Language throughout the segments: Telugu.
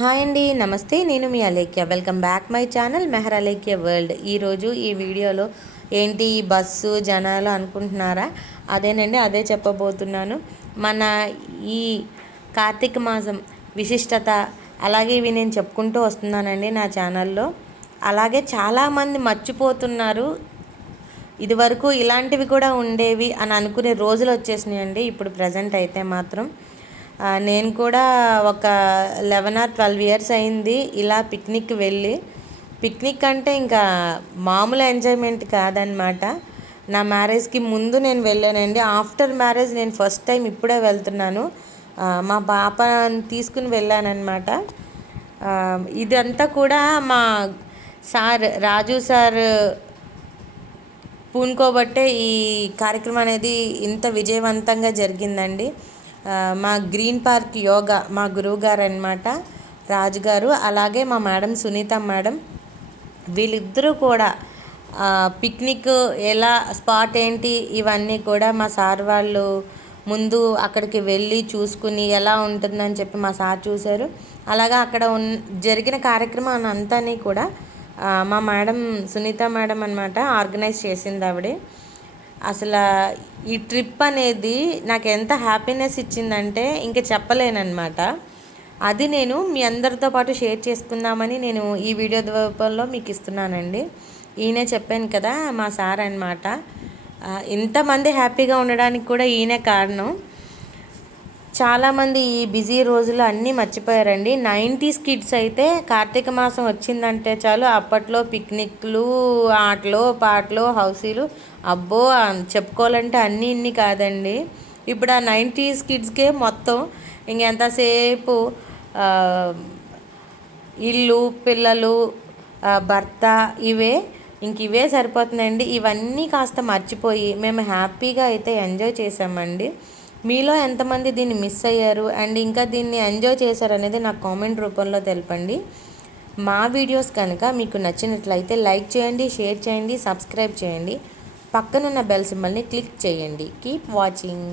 హాయ్ అండి, నమస్తే. నేను మీ Alekhya. Welcome back my channel Mehar Alekhya world. ఈరోజు ఈ వీడియోలో ఏంటి ఈ బస్సు జనాలు అనుకుంటున్నారా? అదేనండి, అదే చెప్పబోతున్నాను. మన ఈ కార్తీక మాసం విశిష్టత అలాగే ఇవి నేను చెప్పుకుంటూ వస్తున్నానండి నా ఛానల్లో. అలాగే చాలామంది మర్చిపోతున్నారు, ఇదివరకు ఇలాంటివి కూడా ఉండేవి అని అనుకునే రోజులు వచ్చేసినాయండి. ఇప్పుడు ప్రజెంట్ అయితే మాత్రం నేను కూడా ఒక 11 or 12 ఇయర్స్ అయింది ఇలా పిక్నిక్ వెళ్ళి. పిక్నిక్ అంటే ఇంకా మామూలు ఎంజాయ్మెంట్ కాదనమాట. నా మ్యారేజ్కి ముందు నేను వెళ్ళానండి. ఆఫ్టర్ మ్యారేజ్ నేను ఫస్ట్ టైం ఇప్పుడే వెళ్తున్నాను. మా పాపని తీసుకుని వెళ్ళానమాట. ఇదంతా కూడా మా సార్ రాజు సార్ పూనుకోబట్టే ఈ కార్యక్రమం అనేది ఇంత విజయవంతంగా జరిగిందండి. మా గ్రీన్ పార్క్ యోగా మా గురువు గారు అనమాట, రాజుగారు. అలాగే మా మేడం సునీత మేడం, వీళ్ళిద్దరూ కూడా పిక్నిక్ ఎలా స్పాట్ ఏంటి ఇవన్నీ కూడా మా సార్ వాళ్ళు ముందు అక్కడికి వెళ్ళి చూసుకుని ఎలా ఉంటుందని చెప్పి మా సార్ చూశారు. అలాగా అక్కడ జరిగిన కార్యక్రమాన్ని అంతా కూడా మా మేడం సునీత మేడం అనమాట ఆర్గనైజ్ చేసింది ఆవిడే. అసలు ఈ ట్రిప్ అనేది నాకు ఎంత హ్యాపీనెస్ ఇచ్చిందంటే ఇంక చెప్పలేనమాట. అది నేను మీ అందరితో పాటు షేర్ చేసుకుందామని నేను ఈ వీడియో రూపంలో మీకు ఇస్తున్నానండి. ఈయనే చెప్పాను కదా మా సార్ అనమాట. ఇంతమంది హ్యాపీగా ఉండడానికి కూడా ఈయనే కారణం. చాలామంది ఈ బిజీ రోజులు అన్నీ మర్చిపోయారండి. 90s కిడ్స్ అయితే కార్తీక మాసం వచ్చిందంటే చాలు అప్పట్లో పిక్నిక్లు, ఆటలు పాటలు, హౌసీలు, అబ్బో చెప్పుకోవాలంటే అన్నీ ఇన్ని కాదండి. ఇప్పుడు ఆ 90s కిడ్స్కే మొత్తం ఇంకెంతసేపు ఇల్లు, పిల్లలు, భర్త, ఇవే సరిపోతుందండి. ఇవన్నీ కాస్త మర్చిపోయి మేము హ్యాపీగా అయితే ఎంజాయ్ చేసామండి. మీలో ఎంతమంది దీన్ని మిస్ అయ్యారు అండ్ ఇంకా దీన్ని ఎంజాయ్ చేశారు అనేది నాకు కామెంట్ రూపంలో తెలపండి. మా వీడియోస్ కనుక మీకు నచ్చినట్లయితే లైక్ చేయండి, షేర్ చేయండి, సబ్స్క్రైబ్ చేయండి, పక్కనున్న బెల్ సింబల్ని క్లిక్ చేయండి. Keep watching.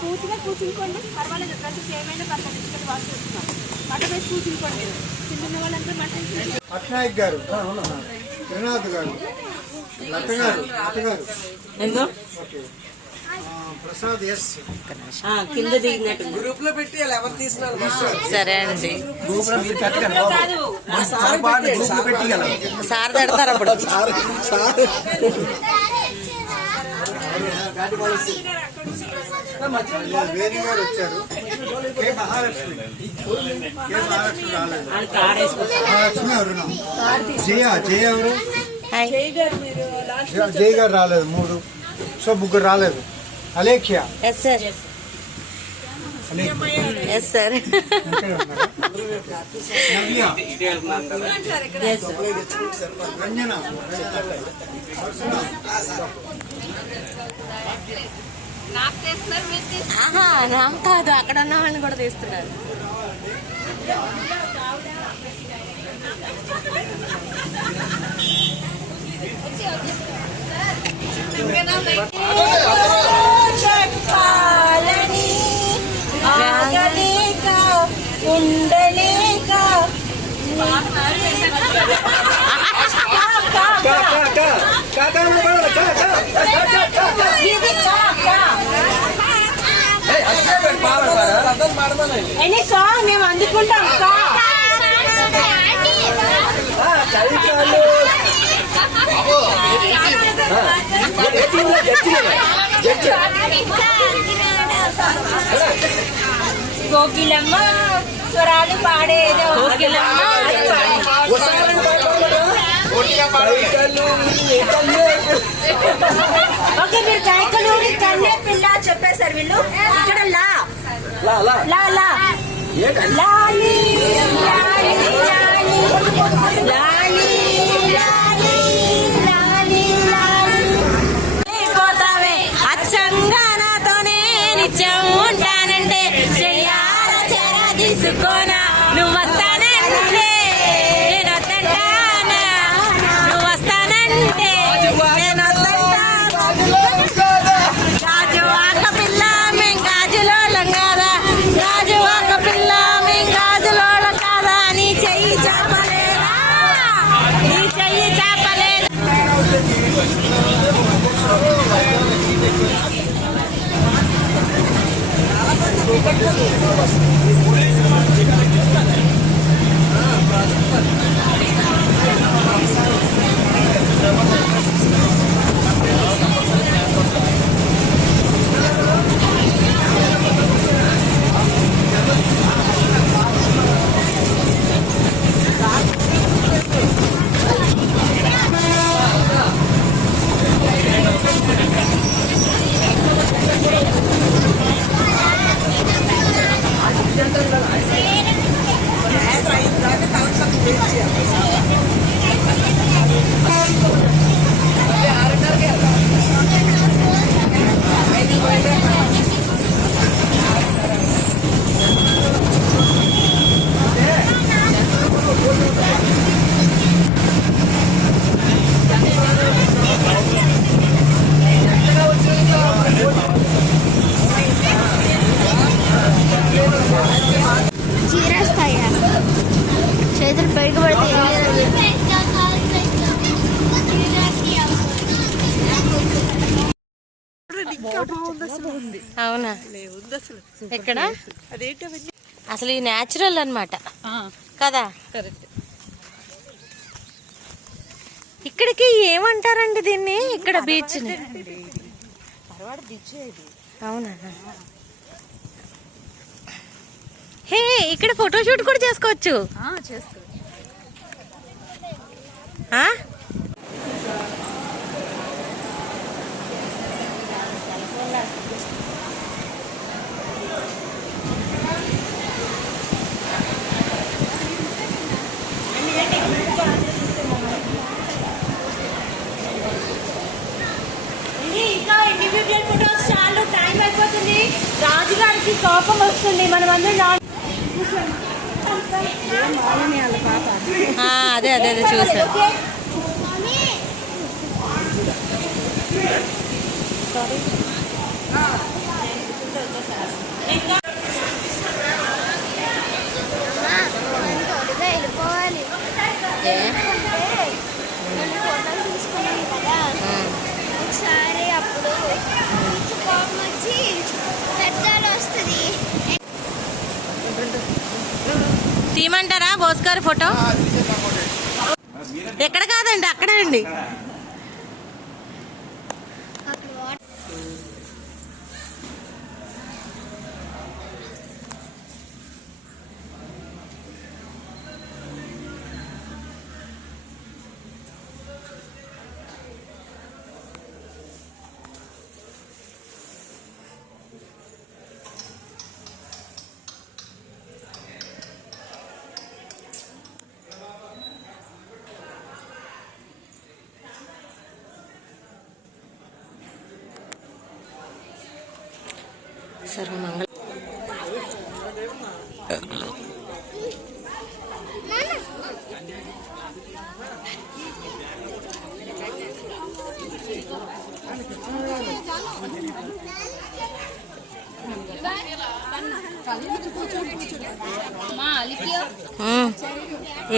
పూర్తిగా కూర్చుకోండి, పర్వాలేదు. డ్రెస్సెస్ ఏమైనా పర్లేదు, ఇక్కడ వాష్ చేస్తున్నాం. మట వేసి కూర్చుకోండి. చిన్న వాళ్ళంతా మట అక్షనాయక్ గారు, త్రినాథ్ గారు, లత గారు, ప్రసాద్ ఎస్ కింద దిగినట్టు గ్రూప్ లో పెట్టి ఎవరు తీసుకున్నారు? సరే అండి, సార్ పెడతారు అప్పుడు. వేణి గారు వచ్చారు. కే మహాలక్ష్మి రాలేదు. మహాలక్ష్మి అరుణ, జయ ఎవరు? జయ గారు రాలేదు. 3 సో ముగ్గురు రాలేదు. Alekhya yes sir, yes sir. Navya, Ranjana, నాకు కాదు, అక్కడ ఉన్న వాళ్ళని కూడా తీస్తున్నారు. ఉండలేక ఎనీ సాంగ్ మేము అందుకుంటాం. కోకిలమ్మ స్వరాలు పాడేదో, కోకిలమ్మ ఓకే. మీరు కైకలూరి కన్నే పిల్ల చెప్పేశారు వీళ్ళు. ఇక్కడ లా లా లా లాలి లాలి లాలి లాలి లాలి పోతావే అచ్చంగా నాతోనే నిత్యం ఉంటానంటే చెయ్యాల చెర తీసుకోనా నువ్వు వస్తానంటే నేను వస్తానా, నువ్వు వస్తానంటే నేను చీరేస్తాయా చేతులు పైకి పడితే అవునా? ఎక్కడ అసలు ఈ న్యాచురల్ అన్నమాట కదా? ఇక్కడికి ఏమంటారండి దీన్ని? ఇక్కడ బీచ్ అవునా? హే, ఇక్కడ ఫోటోషూట్ కూడా చేసుకోవచ్చు. ఆ? ఇంకా ఇండివిజువల్ ఫోటోస్ చాలు, టైం అయిపోతుంది. రాజుగారికి కోపం వస్తుంది. మనం అందరం అదే అదే అదే చూసాను. వెళ్ళిపోవాలి. ఫోటోలు తీసుకున్నాం కదా ఒకసారి, అప్పుడు కోపం వచ్చి పెద్దలు వస్తుంది. తీయమంటారా బోస్ గారి ఫోటో? ఎక్కడ కాదండి, అక్కడే అండి. సర్వమంగళ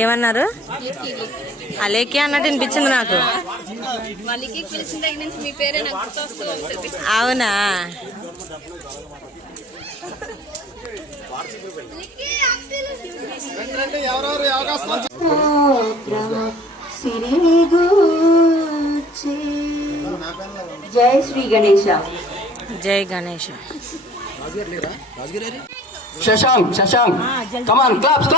ఏమన్నారు? అలేఖ్య అన్నట్టు వినిపించింది నాకు. అవునా? జై శ్రీ గణేశ. జై Ganesh. Shashank come on, claps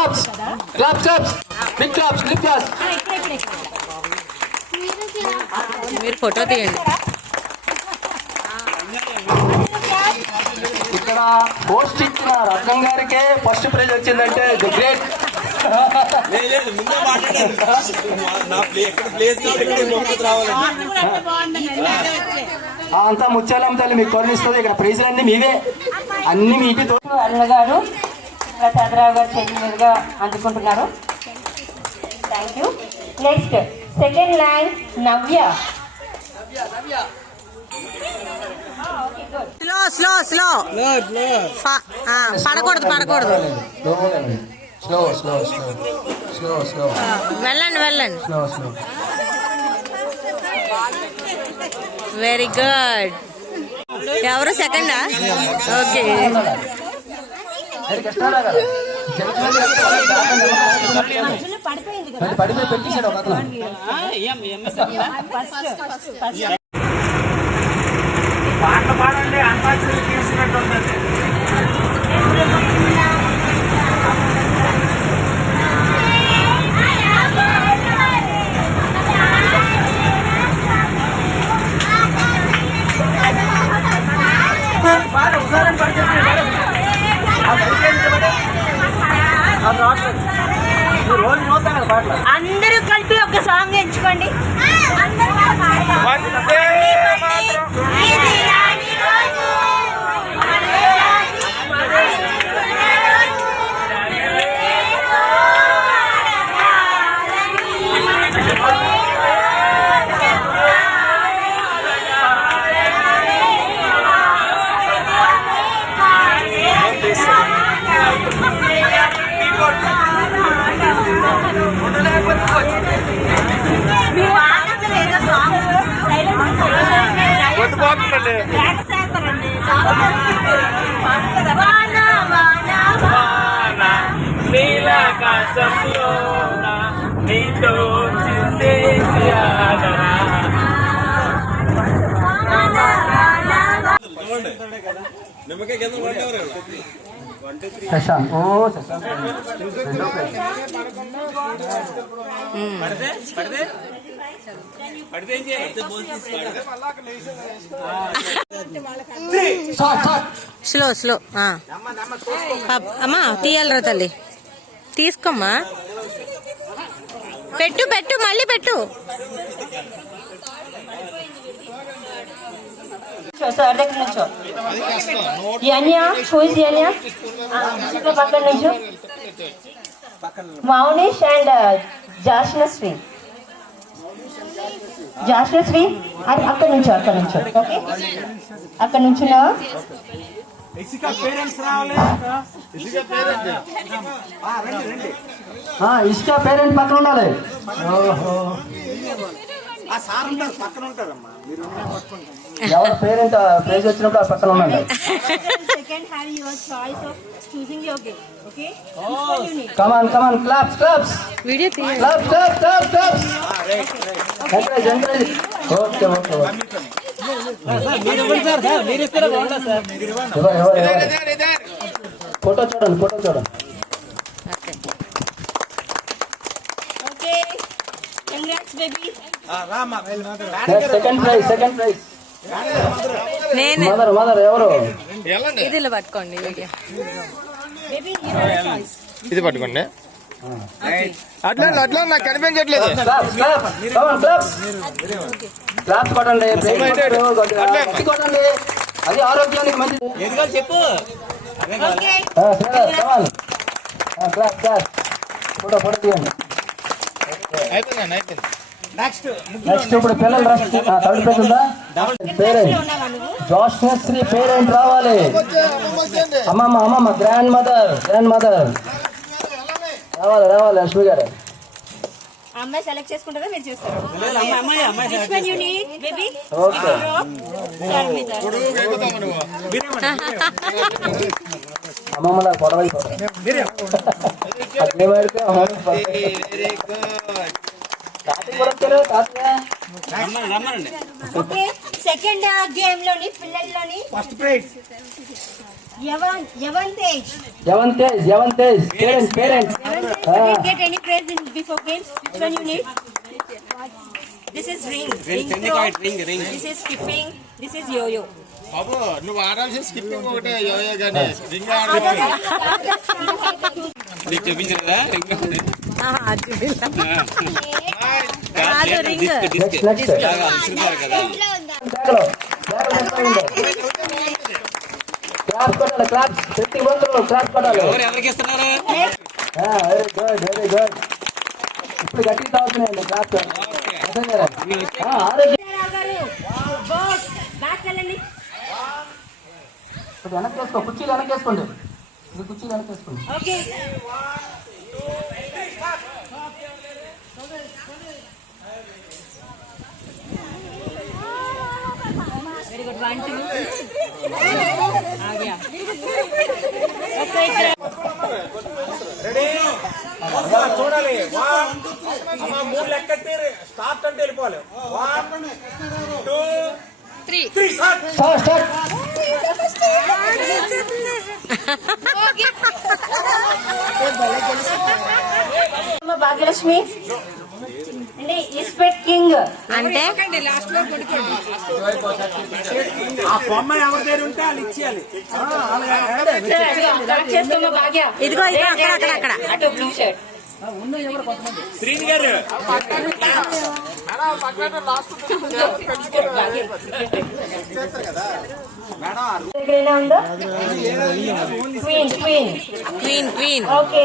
big claps, lip claps. మీరు ఫోటో తీయండి. ఇక్కడ పోస్ట్ ఇచ్చిన రత్నం గారికే ఫస్ట్ ప్రైజ్ వచ్చిందంటే ది గ్రేట్. అంతా ముత్యాలమ్మ తల్లి మీకు కరుణిస్తుంది. ఇక్కడ ప్రైజ్లు అన్ని మీవే, అన్ని మీకే. అరుణ గారు ప్రసాదరావు గారు చేతి మీదుగా అందుకుంటున్నారు. Thank you. Next second line Navya. Slow పడకూడదు. వెళ్ళండి. Very good. ఎవరు సెకండా? ఓకే. పడిపోయి పెట్టేశాడు ఒక అతను. పాటలు పాడండి, అంతాక్షరి తీసినట్టు ఉంటుంది. అందరూ కలిపి ఒక సాంగ్ ఎంచుకోండి. శశాంక్ ఓ శశాంక్ స్లో స్లో అమ్మా తీయాలరా తల్లి తీసుకోమ్మా పెట్టు పెట్టు మళ్ళీ పెట్టు సార్ దగ్గర నుంచో యాన్యా హూజ్ యాన్యా పక్కన నుంచో మౌనిష్ అండ్ జాష్నశ్రీ అది అక్కడ నుంచో ఓకే అక్కడ నుంచున్నా ఇష్ట పేరెంట్ పక్కన ఉండాలి. ఎవరు పేరెంట్ ప్రైజ్ వచ్చినప్పుడు ఆ పక్కన ఉండాలి. Second, have your choice of choosing your game. Okay? Come on claps video encourage okay photo చూడండి Okay. Congrats, baby. Second prize నేనే మదర్ ఎవరు ఇది ఇలా పట్టుకోండి video Baby, you have a choice. ఇది పట్టుకోండి. అట్లా నాకు కనిపించట్లేదు. క్లాప్స్ కొట్టండి కొట్టండి అది ఆరోగ్యానికి మంచిది. చెప్పు. Okay. క్లాస్ ఫోటో తీయండి. అయిపోయింది. నెక్స్ట్ ఇప్పుడు పిల్లలు థర్డ్ ప్లేస్ ఉందా పేరెంట్ జాష్నశ్రీ పేరెంట్ రావాలి. అమ్మమ్మ గ్రాండ్ మదర్ రావాలి లక్ష్మి గారు. అమ్మాయి సెలెక్ట్ చేసుకుంటారా మీరు చూస్తారా? Which one you need, baby? Okay అమ్మమ్మ గొడవ అయిపోతుంది. Okay. Second game లోని పిల్లల్లోని first prize Yavantage. Yavantej parent Didn't get any praise in before games. Which one you need? This is ring throw. This is skipping. This is yo-yo. బాబు నువ్వు ఆడాల్సిన స్కిప్పింగ్ ఒకటే యోయో గానీ రింగ్ రింగ్ నెక్స్ట్ క్లాప్స్ ప్రతి ఒక్కరు క్లాప్స్ కొట్టాలి. వెరీ గుడ్ ఇప్పుడు గట్టి తాగుతున్నాయండి క్లాప్స్. Boss, back వెళ్ళండి. వెనక్కేసుకో కుర్చీలు వెనక్కేసుకోండి. ఇది కుర్చీలు వెనక్కేసుకోండి. Okay. Very good. 1, 2. आ गया. Okay. చూడాలి. 3 లెక్క స్టార్ట్ అంటే వెళ్ళిపోవాలి. 1 2 3 స్టార్ట్ భాగ్యలక్ష్మి అంటే ఇస్పెట్ కింగ్ అంటే ఆ బొమ్మ ఎవరి దగ్గర ఉంటే వాళ్ళు ఇచ్చేయాలి. చేసుకోమా భాగ్య. ఇదిగో అక్కడ అటు బ్లూ షర్ట్ శ్రీని గారు ఎక్కడైనా ఉందా? Queen okay.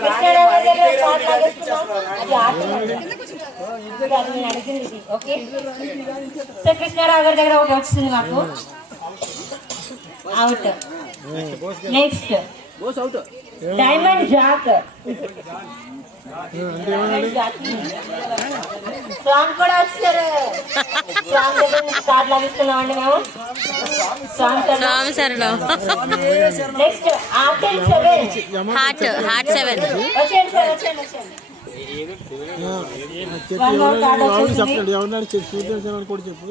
కృష్ణారావు దగ్గర స్టార్ట్ లాగేస్తున్నాం. అది ఆడుతున్నాడు. అది నేను అడిగింది ఇది. ఓకే సో కృష్ణారావు గారి దగ్గర ఒకటి వచ్చింది మాకు out. Next diamond jack. Swami కూడా వచ్చారు. స్వామి దగ్గర నుంచి కార్డు లాగిస్తున్నామండి మేము. స్వామి స్వామి శరణం. నెక్స్ట్ ఆర్టిల్ 7. హార్ట్ 7. వచ్చేయండి సార్, వచ్చేయండి. వన్ మోర్ కార్డ్ వచ్చేసింది. ఎవరిని చూపించాలని కూడా చెప్పు.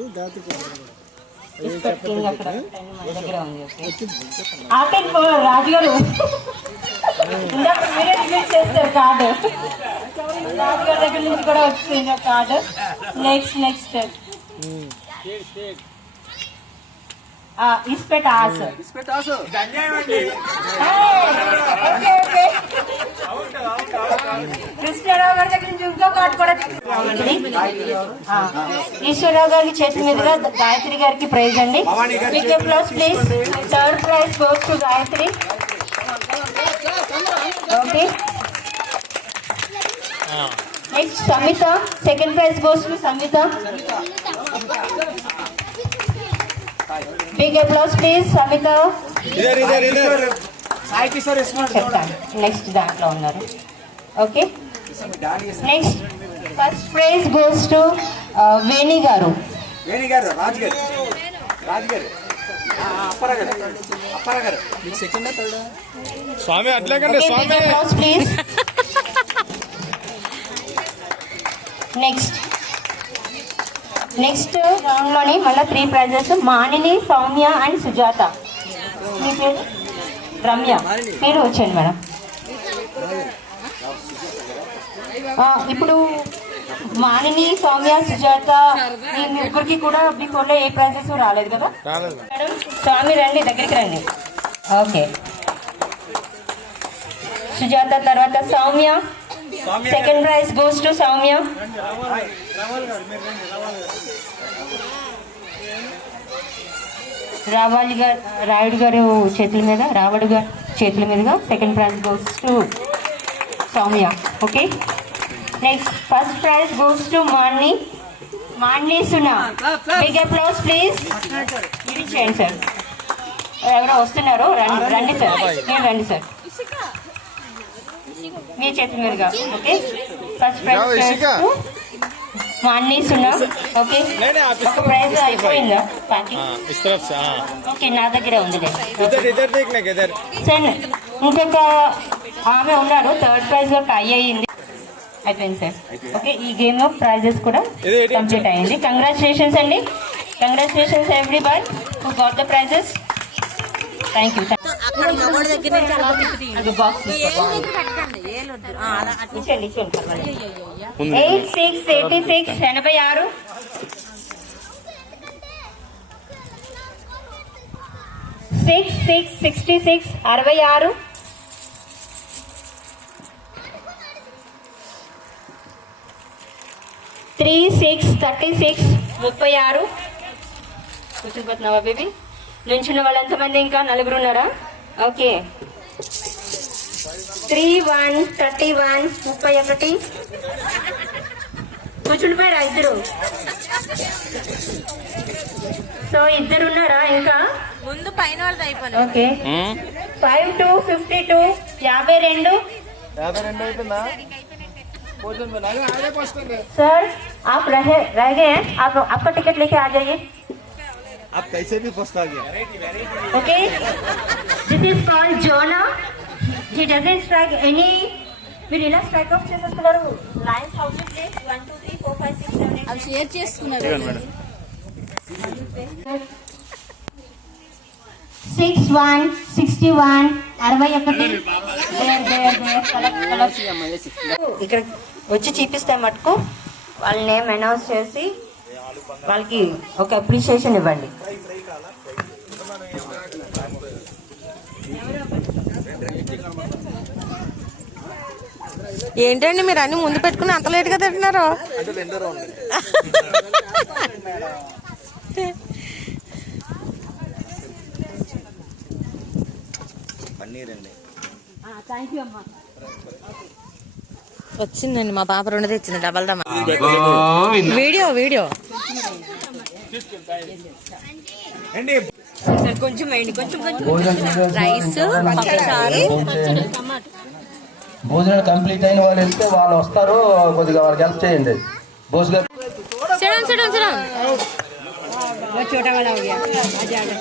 ఆర్టిల్ 4 రాజు గారు ఇందాక మీరే రిలీజ్ చేస్తారు కార్డు. రాజు గారి దగ్గర నుంచి కూడా వచ్చింది కార్డు. నెక్స్ట్ ఇస్పెట్ ఆస్. కృష్ణారావు గారి దగ్గర నుంచి ఇంకో కార్డు కూడా ఈశ్వరరావు గారికి చేతి మీదుగా గాయత్రి గారికి ప్రైజ్ అండి. Big applause please. Third prize goes to Gayatri. Okay, next Samita. Second prize goes to Samita. Big applause please Samita. Sai Kishore చెప్తాను, నెక్స్ట్ దాంట్లో ఉన్నారు. Okay, next first prize goes to Veni garu. రాజుగారు అప్పారాగారు స్వామి అట్లాగండి స్వామి. ప్లీజ్. నెక్స్ట్ రౌండ్ లోని మళ్ళీ 3 ప్రైజెస్. మానిని, సౌమ్య అండ్ సుజాత. మీ పేరు? రమ్య. మీరు వచ్చేయండి మేడం. ఇప్పుడు మానిని, సౌమ్య, సుజాత ఈ ముగ్గురికి కూడా బిఫోర్లో ఏ ప్రైజెస్ రాలేదు కదా మేడం? స్వామి రండి, దగ్గరికి రండి. ఓకే, సుజాత తర్వాత Soumya. Second prize goes to Soumya. Rayudu garu చేతుల మీద, రావడు గారు చేతుల మీదుగా second prize goes to Soumya. Okay, next first prize goes to Manni Suna. Big applause please. ఇది చేయండి సార్. ఎవరో వస్తున్నారు, రండి సార్. నేను రండి సార్, మీ చేతుల మీదుగా. Okay, first prize Manni Suna. Okay, ఒక ప్రైజ్ అయిపోయిందా? ఓకే, నా దగ్గరే ఉంది సార్. ఇంకొక ఆమె ఉన్నారు, థర్డ్ ప్రైజ్ లో టై అయ్యింది. అయిపోయింది సార్. ఓకే, ఈ గేమ్ లో ప్రైజెస్ కూడా కంప్లీట్ అయ్యింది. కంగ్రాచులేషన్స్ అండి. Congratulations everybody who got the prizes. Thank you. Box 86 86 66 66 36 36 36. కూర్చునిపోతున్నావా బేబీ? నుంచున్న వాళ్ళు ఎంతమంది? ఇంకా 4 ఉన్నారా? ఓకే, 31 31 31. కూర్చుండిపోయారా ఇద్దరు? సో ఇద్దరు ఉన్నారా ఇంకా? ముందు పైన వాళ్ళది అయిపోయింది. Okay, 5 to 52 52. सर आप रह गए हैं, आप आपका टिकट लेके आ जाइए. आप कैसे भी फंसा गया. ओके, दिस इज कॉल्ड जोना. he doesn't strike any. మీరు ఇలా స్ట్రైక్ ఆఫ్ చేసేస్తున్నారు. లైన్స్ హౌ టు ప్లే 1 2 3 4 5 6 7 8 అవి షేర్ చేసుకున్నారు. 61 61 61. ఇక్కడ వచ్చి చూపిస్తే మటుకు వాళ్ళ నేమ్ అనౌన్స్ చేసి వాళ్ళకి ఒక అప్రిషియేషన్ ఇవ్వండి. ఏంటండి మీరు అన్ని ముందు పెట్టుకుని అంత లేట్గా తింటున్నారు? వచ్చిందండి మా పాప 2 తెచ్చింది. డబల్ దమ్ వీడియో వీడియో కొంచెం వేయండి. కొంచెం రైస్, పప్పుచారు. భోజనం కంప్లీట్ అయిన వాళ్ళు వెళ్తే వాళ్ళు వస్తారు, కొద్దిగా వాళ్ళకి హెల్ప్ చేయండి. భోజనం छोटा वाला हो गया आजा आजा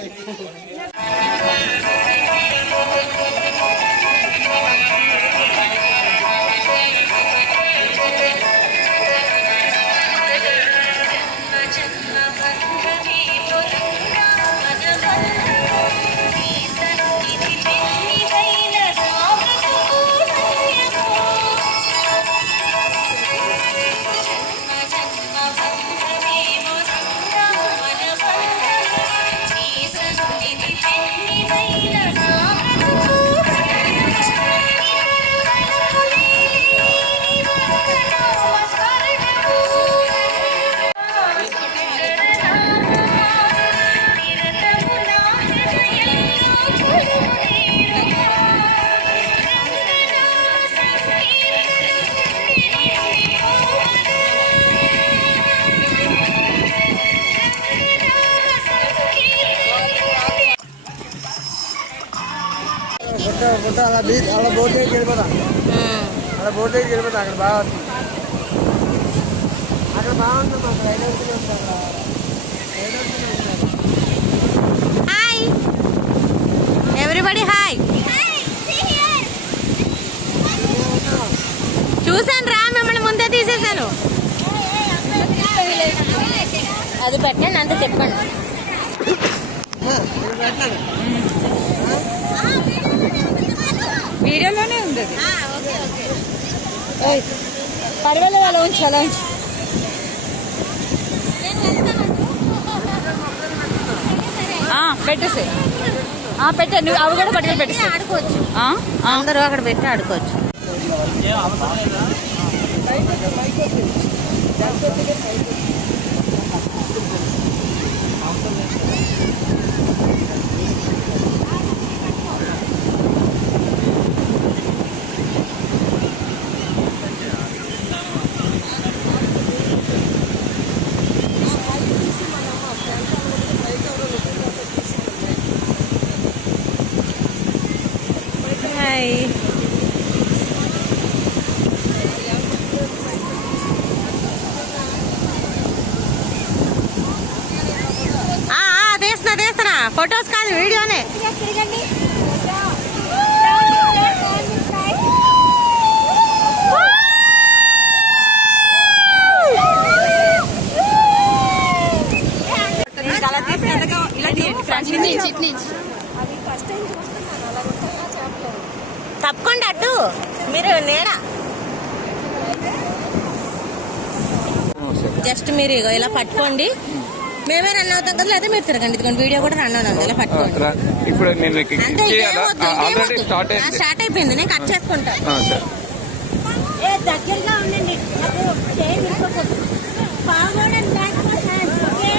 ఫోటో అలా అలా బోట్ దగ్గరికి వెళ్ళిపోతా అలా బోట్ దగ్గరికి వెళ్ళిపోతా అక్కడ బాగా వస్తుంది అక్కడ బాగుంది మాకు హాయ్ ఎవ్రీబడి హాయ్. చూసాను రా, మిమ్మల్ని ముందే తీసేసాను. అది పెట్టండి, అంత చెప్పండి. వీడియోలోనే ఉంది అది పర్వాలేదు అలా ఉంచు అలా ఉంచు పెట్టేసే పెట్టే నువ్వు అవి కూడా పట్టుకొని పెట్టేసి ఆడుకోవచ్చు, అందరూ అక్కడ పెట్టి ఆడుకోవచ్చు. హాయ్. తీస్తున్నా ఫొటోస్ కాదు, వీడియోనే. తప్పకుండా అటు మీరు నేడా జస్ట్ మీరు ఇగో ఇలా పట్టుకోండి, మేమే రన్ అవుతాం కదా, లేదా మీరు తిరగండి. ఇదిగోండి వీడియో కూడా రన్ అవుతుంది, ఇలా పట్టుకోండి. ఇప్పుడు నేను అంతే, స్టార్ట్ అయిపోయింది, నేను కట్ చేసుకుంటాను. దగ్గరగా ఉండండి, forward and back hands okay.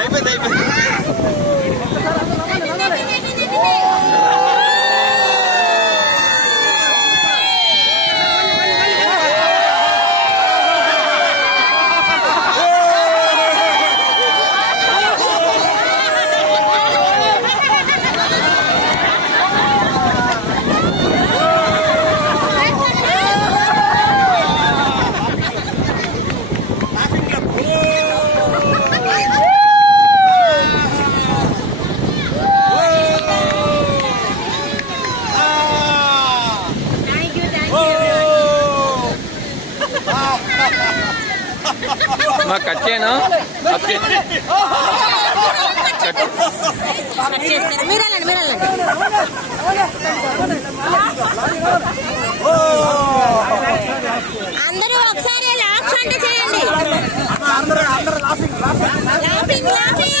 అయిపోయింది. మాకు కట్ చేయను, మీరు వెళ్ళండి, మీరు వెళ్ళండి. అందరూ ఒకసారి లాఫ్స్ అంటే చేయండి. Laughing laughing